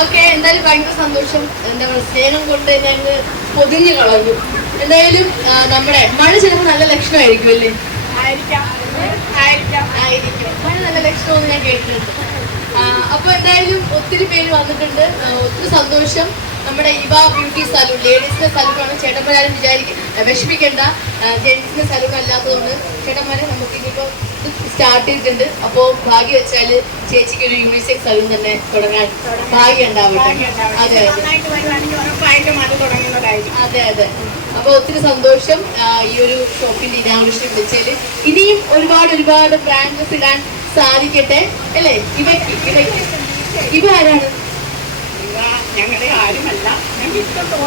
Okay എന്തായാലും ഭയങ്കര സന്തോഷം. എന്താ പറയുക സ്നേഹം കൊണ്ട് ഞങ്ങൾ പൊതിഞ്ഞു കളഞ്ഞു. എന്തായാലും നമ്മുടെ മഴ ചിലപ്പോൾ നല്ല ലക്ഷണമായിരിക്കും അല്ലേ? ആയിരിക്കാം. ആയിരിക്കാം. മഴ നല്ല ലക്ഷണമെന്ന് ഞാൻ കേട്ടിട്ടുണ്ട്. അപ്പൊ എന്തായാലും ഒത്തിരി പേര് വന്നിട്ടുണ്ട്. ഒത്തിരി സന്തോഷം. നമ്മുടെ ഇവ ബ്യൂട്ടി സലൂൺ ലേഡീസിന്റെ സലൂണാണ്. ചേട്ടന്മാരും വിചാരിക്കും വിഷമിക്കേണ്ട. ജെന്റ്സിന്റെ സലൂൺ അല്ലാത്തതുകൊണ്ട് ചേട്ടന്മാരെ നമുക്ക് ഇനിയിപ്പോ സ്റ്റാർട്ട് ചെയ്തിട്ടുണ്ട്. അപ്പോ ഭാഗ്യം വെച്ചാൽ ചേച്ചിക്ക് ഒരു യൂണിസെക്സ് സലൂൺ തന്നെ തുടങ്ങാൻ ഭാഗ്യം ഉണ്ടാവട്ടെ. അതെ അതെ. അത് അതെ അതെ. അപ്പൊ ഒത്തിരി സന്തോഷം ഈ ഒരു ഷോപ്പിന്റെ ഇനാഗുറേഷൻ വിളിച്ചതിൽ ഇനിയും ഒരുപാട് ഒരുപാട് ബ്രാൻഡസ് ഇടാൻ സാധിക്കട്ടെ അല്ലേ? ഇവയ്ക്ക് ഇവയ്ക്ക്. ഇവ ആരാണ്? ഞങ്ങളുടെ ആരുമല്ല.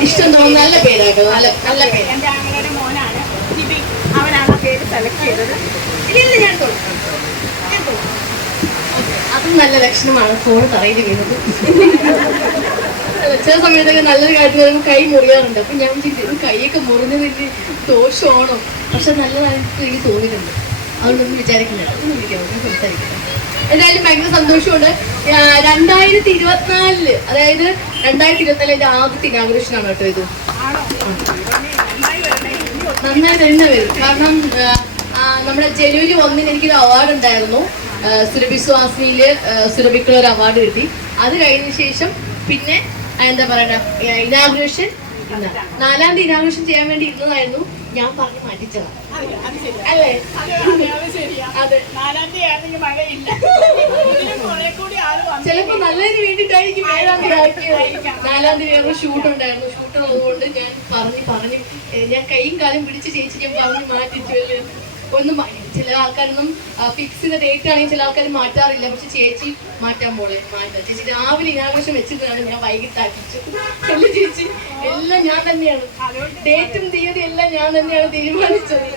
ഇഷ്ടം തോന്നുന്നു നല്ല പേരാട്ടോ. നല്ല നല്ല പേര്. ആങ്ങളുടെ മോനാണ്. അവനാണ് പേര് സെലക്ട് ചെയ്തത്. ഇല്ല ഞാൻ ഞാൻ അതും നല്ല ലക്ഷണമാണ് ഫോൺ തറയിൽ വീണത്. ചില സമയത്തൊക്കെ നല്ലൊരു കാര്യത്തിൽ വരുമ്പോൾ കൈ മുറിയാറുണ്ട്. അപ്പൊ ഞാൻ ചിന്തിച്ചു കൈയൊക്കെ മുറിഞ്ഞത് വലിയ ദോഷമാണോ? പക്ഷെ നല്ലതായിട്ട് എനിക്ക് തോന്നിയിട്ടുണ്ട്. അതുകൊണ്ടൊന്നും വിചാരിക്കുന്നില്ല. ഒന്നും വിളിക്കാം ഒന്നും സംസാരിക്കില്ല. എന്തായാലും ഭയങ്കര സന്തോഷമുണ്ട്. രണ്ടായിരത്തി ഇരുപത്തിനാലിൽ അതായത് രണ്ടായിരത്തി ഇരുപത്തിനാലിന്റെ ആദ്യത്തെ ഇനാഗ്രേഷൻ ആണ് കേട്ടോ ഇത്. നന്നായി തന്നെ വരും. കാരണം നമ്മുടെ ജനുവരി ഒന്നിന് എനിക്കൊരു അവാർഡ് ഉണ്ടായിരുന്നു. സുരഭി സുഹാസിനിയിൽ സുരഭിക്കുള്ള ഒരു അവാർഡ് കിട്ടി. അത് കഴിഞ്ഞ ശേഷം പിന്നെ എന്താ പറയണ ഇനാഗ്രേഷൻ നാലാം തീയതി ഇനാഗ്രേഷൻ ചെയ്യാൻ വേണ്ടി ഇരുന്നതായിരുന്നു. ഞാൻ പറഞ്ഞു മാറ്റിച്ചതാണ് ശരിയാ. അല്ലേ? അതെ, ചിലപ്പോ നല്ലതിന് വേണ്ടിട്ടായിരിക്കും ഏഴാം തീയതി നാലാം തീയതി വേറെ ഷൂട്ട് ഉണ്ടായിരുന്നു. ഷൂട്ട് ഉള്ളതുകൊണ്ട് ഞാൻ പറഞ്ഞു പറഞ്ഞു ഞാൻ കൈയും കാലും പിടിച്ച് ചേച്ചി ഞാൻ പറഞ്ഞു മാറ്റിച്ചു അല്ലേ? ഒന്നും ചില ആൾക്കാരൊന്നും ഫിക്സ് ചെയ്ത ഡേറ്റ് ആണെങ്കിൽ ചില ആൾക്കാർ മാറ്റാറില്ല. പക്ഷെ ചേച്ചി മാറ്റാൻ പോളെ മാറ്റാം ചേച്ചി രാവിലെ ഇനാഘോഷം വെച്ചിട്ടാണ് ഞാൻ വൈകിട്ട് ആക്കിച്ചു അല്ല ചേച്ചി എല്ലാം ഞാൻ തന്നെയാണ്. ഡേറ്റും തീയതി എല്ലാം ഞാൻ തന്നെയാണ് തീരുമാനിച്ചത്.